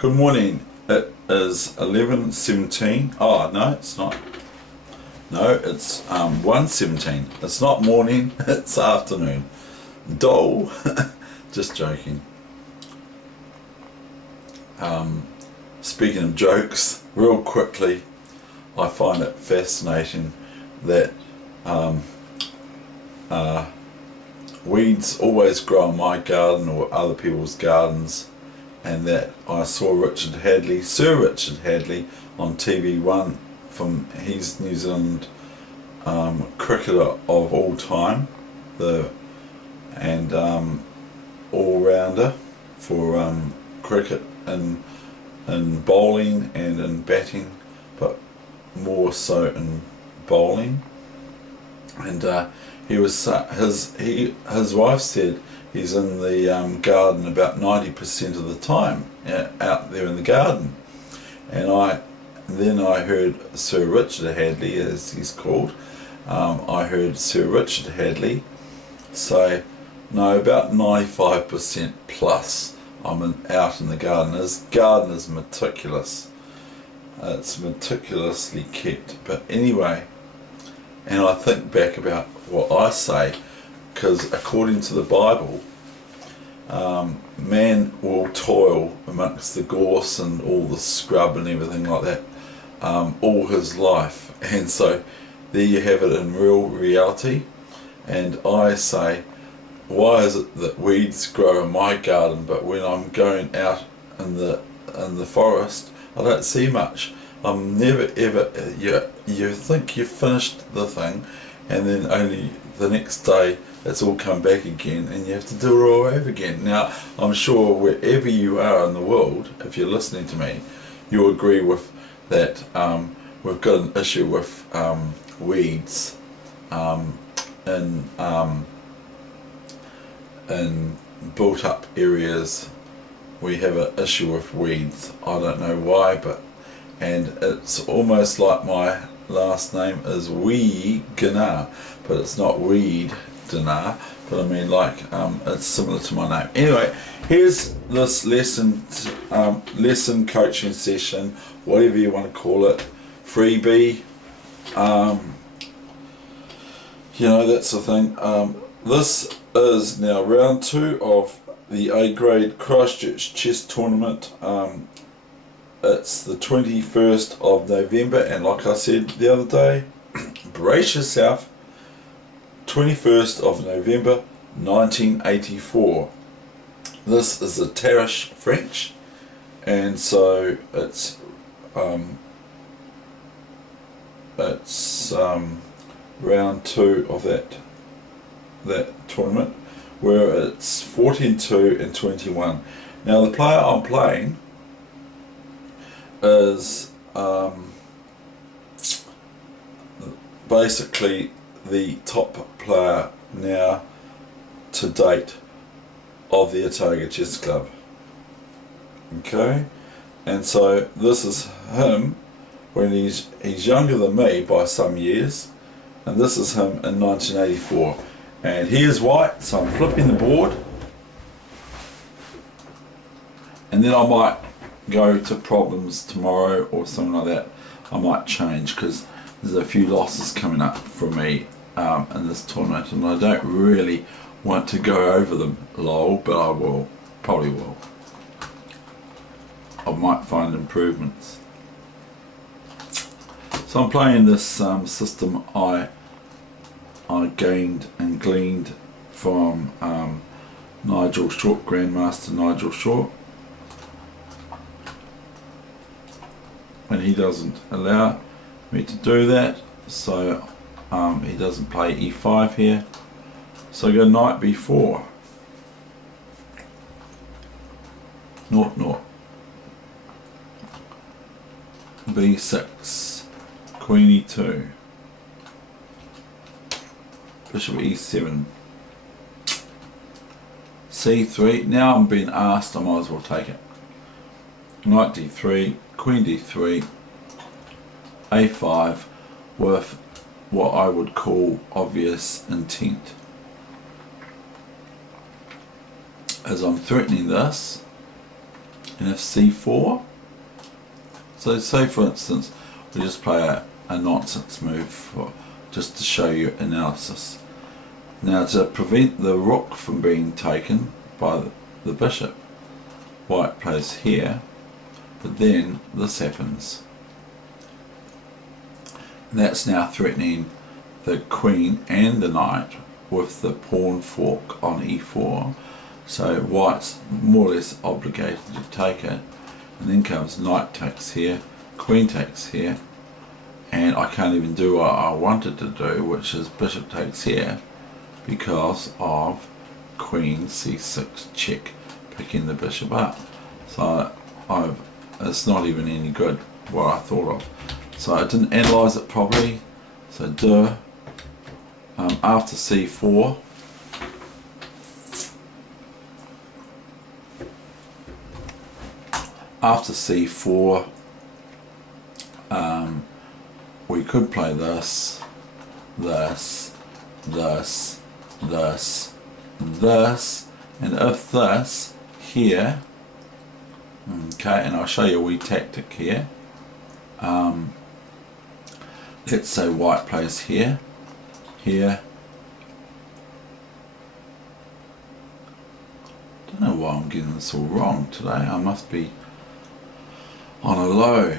Good morning. It is 11:17. Oh no, it's not. No, it's 1:17. It's not morning. It's afternoon. Dole. Just joking. Speaking of jokes, real quickly, I find it fascinating that weeds always grow in my garden or other people's gardens, and that I saw Sir Richard Hadley on TV1 he's New Zealand cricketer of all time, and all-rounder for cricket and bowling and in batting, but more so in bowling. And his wife said he's in the garden about 90% of the time, out there in the garden. And then I heard Sir Richard Hadley, as he's called. I heard Sir Richard Hadley say, no, about 95% plus I'm out in the garden. His garden is meticulous. It's meticulously kept. But anyway, and I think back about what I say, because according to the Bible, man will toil amongst the gorse and all the scrub and everything like that all his life. And so there you have it in real reality. And I say, why is it that weeds grow in my garden, but when I'm going out in the forest, I don't see much? I'm never ever, you think you've finished the thing, and then only the next day it's all come back again and you have to do it all over again. Now, I'm sure wherever you are in the world, if you're listening to me, you'll agree with that. We've got an issue with weeds in built up areas. We have an issue with weeds. I don't know why, and it's almost like my last name is Weegenaar, but it's not Weegenaar, but I mean, like, it's similar to my name. Anyway, here's this lesson coaching session, whatever you want to call it, freebie, that's the thing. This is now round 2 of the A grade Christchurch chess tournament. It's the 21st of November, and like I said the other day, brace yourself, 21st of November 1984. This is the Tarish French, and so it's round 2 of that tournament, where it's 14-2 and 21. Now the player I'm playing is basically the top player now to date of the Otago Chess Club. Okay, and so this is him when he's younger than me by some years, and this is him in 1984. And here's white, so I'm flipping the board, and then I might go to problems tomorrow or something like that. I might change, because there's a few losses coming up for me in this tournament, and I don't really want to go over them, lol, but I probably will. I might find improvements. So I'm playing this system I gained and gleaned from Nigel Short, Grandmaster Nigel Short, and he doesn't allow me to do that, so he doesn't play e5 here, so I go knight b4, naught, b6, queen e2, bishop e7, c3. Now I'm being asked, I might as well take it. Knight d3, queen d3, a5, with what I would call obvious intent, as I'm threatening this, And if c4, so say for instance we just play a nonsense move just to show you analysis. Now to prevent the rook from being taken by the bishop, white plays here, but then this happens. And that's now threatening the queen and the knight with the pawn fork on e4, so white's more or less obligated to take it, and then comes knight takes here, queen takes here, and I can't even do what I wanted to do, which is bishop takes here, because of queen c6 check, picking the bishop up. So it's not even any good what I thought of. So I didn't analyse it properly. So after c4, we could play this, this, and if this here, okay, and I'll show you a wee tactic here. Let's say white plays here, here. Don't know why I'm getting this all wrong today. I must be on a low,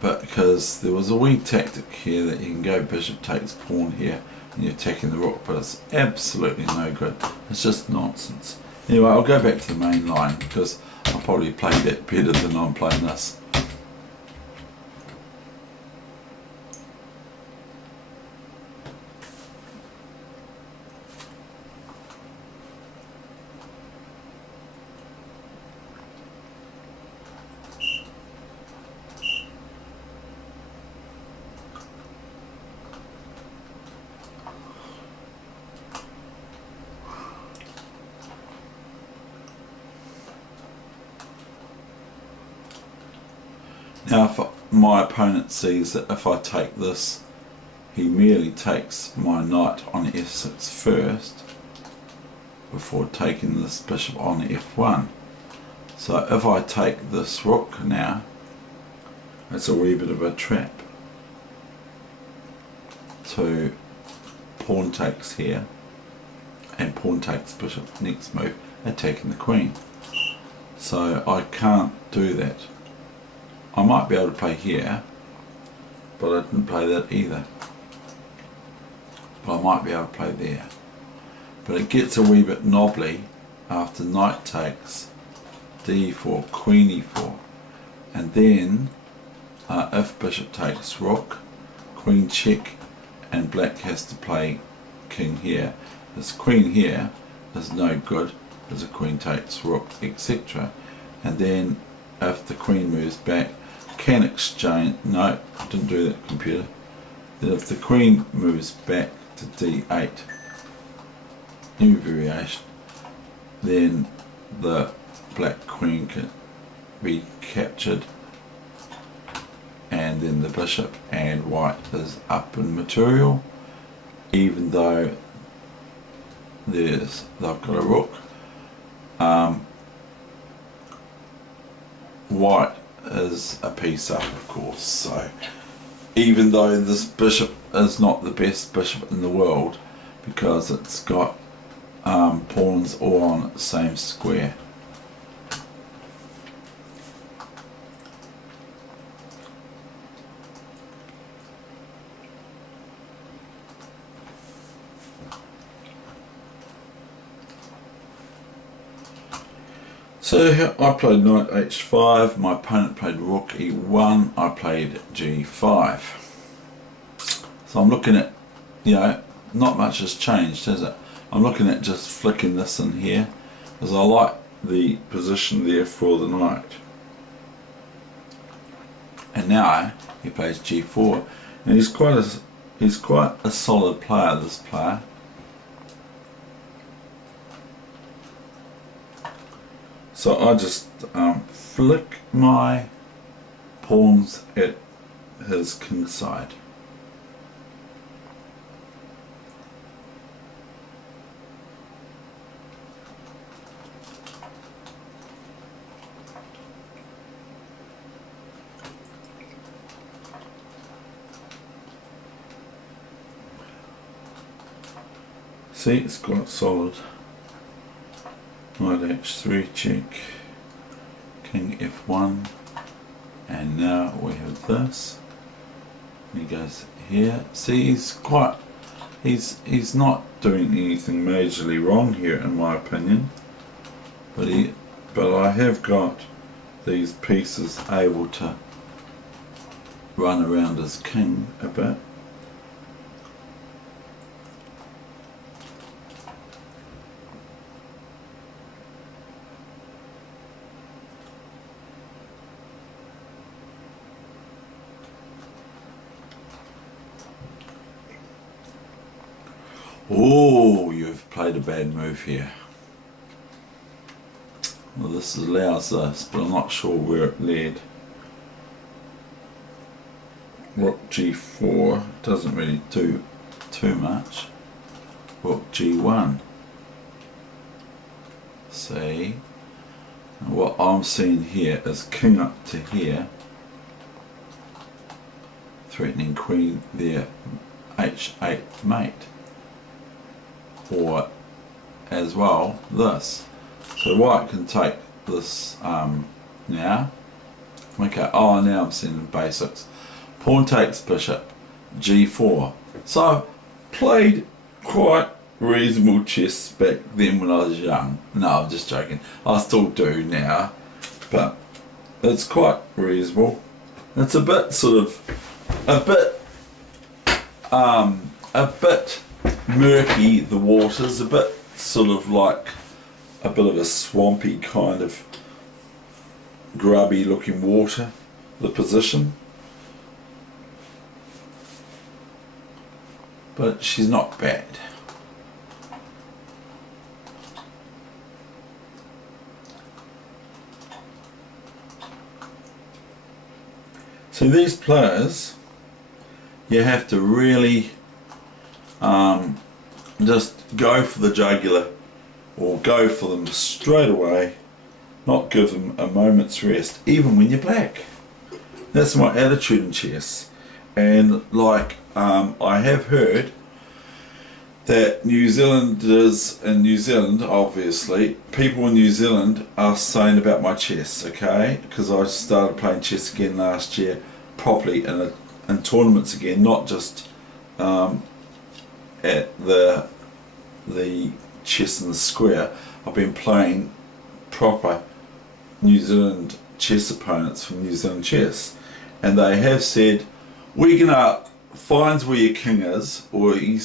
but because there was a wee tactic here that you can go bishop takes pawn here and you're attacking the rook, but it's absolutely no good. It's just nonsense. Anyway, I'll go back to the main line because I'll probably play that better than I'm playing this. Now if my opponent sees that if I take this, he merely takes my knight on f6 first before taking this bishop on f1. So if I take this rook now, it's a wee bit of a trap. So pawn takes here and pawn takes bishop, next move, attacking the queen. So I can't do that. I might be able to play here, but I didn't play that either. But I might be able to play there. But it gets a wee bit knobbly after knight takes, d4, queen e4, and then if bishop takes rook, queen check, and black has to play king here. This queen here is no good, as a queen takes rook, etc. And then if the queen moves back, can exchange, no, didn't do that computer. Then if the queen moves back to d8, new variation, then the black queen can be captured, and then the bishop and white is up in material, even though they've got a rook. White is a piece up, of course, so even though this bishop is not the best bishop in the world because it's got pawns all on the same square. So I played knight h5, my opponent played rook e1, I played g5. So I'm looking at, not much has changed, has it? I'm looking at just flicking this in here, because I like the position there for the knight. And now he plays g4, and he's quite a solid player, this player. So I just flick my pawns at his king side. See, it's got solid. Knight h3 check, king f1, and now we have this. He goes here. See, he's not doing anything majorly wrong here in my opinion, but I have got these pieces able to run around his king a bit. Oh, you've played a bad move here. Well, this allows this, but I'm not sure where it led. Rook g4 doesn't really do too much. Rook g1. See, and what I'm seeing here is king up to here, threatening queen there, h8 mate. Or as well this. So white can take this now. Okay, oh, now I'm seeing basics. Pawn takes bishop, g4. So I played quite reasonable chess back then when I was young. No, I'm just joking. I still do now, but it's quite reasonable. It's a bit sort of a bit murky, the waters, a bit sort of like a bit of a swampy kind of grubby looking water, the position. But she's not bad. So these players, you have to really just go for the jugular, or go for them straight away, not give them a moment's rest, even when you're black. That's my attitude in chess. And like I have heard that New Zealanders in New Zealand, obviously, people in New Zealand are saying about my chess, okay? Because I started playing chess again last year, properly in tournaments again, not just at the chess in the square. I've been playing proper New Zealand chess opponents from New Zealand chess, and they have said Weegenaar finds where your king is, or he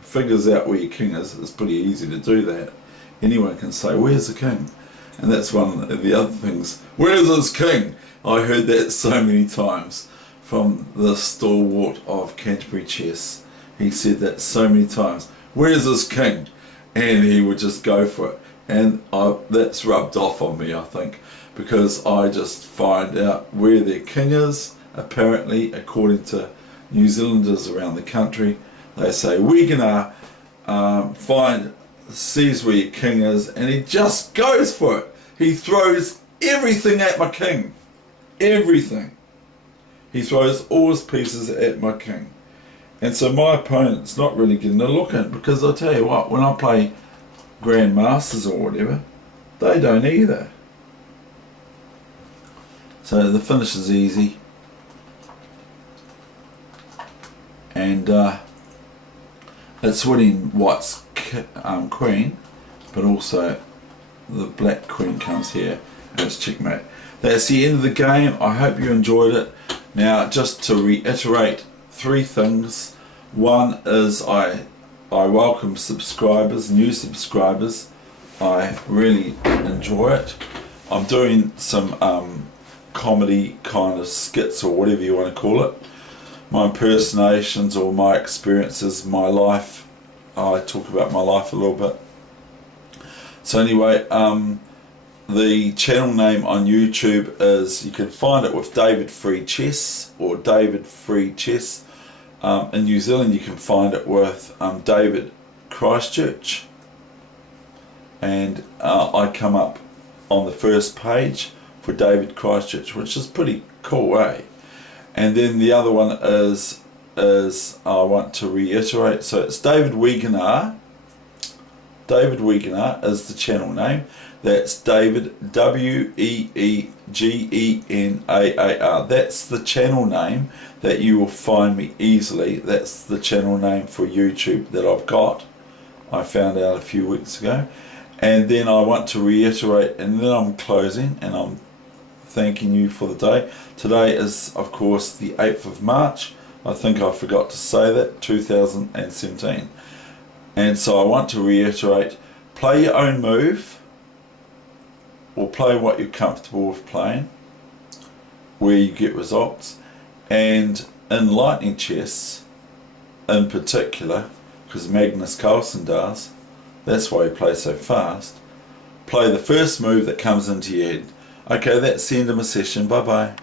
figures out where your king is. It's pretty easy to do that. Anyone can say, where's the king? And that's one of the other things. Where's his king? I heard that so many times from the stalwart of Canterbury chess. He said that so many times. Where's his king? And he would just go for it. And that's rubbed off on me, I think, because I just find out where their king is. Apparently, according to New Zealanders around the country, they say Weegenaar sees where your king is, and he just goes for it. He throws everything at my king. Everything. He throws all his pieces at my king. And so my opponent's not really getting a look at it, because I'll tell you what, when I play Grand Masters or whatever, they don't either. So the finish is easy. And it's winning white's queen, but also the black queen comes here, and it's checkmate. That's the end of the game. I hope you enjoyed it. Now, just to reiterate 3 things. One is I welcome subscribers, new subscribers. I really enjoy it. I'm doing some comedy kind of skits, or whatever you want to call it. My impersonations or my experiences, my life. I talk about my life a little bit. So anyway, the channel name on YouTube is, you can find it with David Free Chess, or David Free Chess. In New Zealand you can find it with David Christchurch, and I come up on the first page for David Christchurch, which is pretty cool, eh? And then the other one is is I want to reiterate, so it's David Weegenaar. David Weegenaar is the channel name. That's David, W-E-E-G-E-N-A-A-R. That's the channel name that you will find me easily. That's the channel name for YouTube that I've got. I found out a few weeks ago. And then I want to reiterate, and then I'm closing, and I'm thanking you for the day. Today is, of course, the 8th of March. I think I forgot to say that, 2017. And so I want to reiterate, play your own move, or play what you're comfortable with playing, where you get results. And in Lightning Chess, in particular, because Magnus Carlsen does, that's why he plays so fast, play the first move that comes into your head. Okay, that's the end of my session. Bye bye.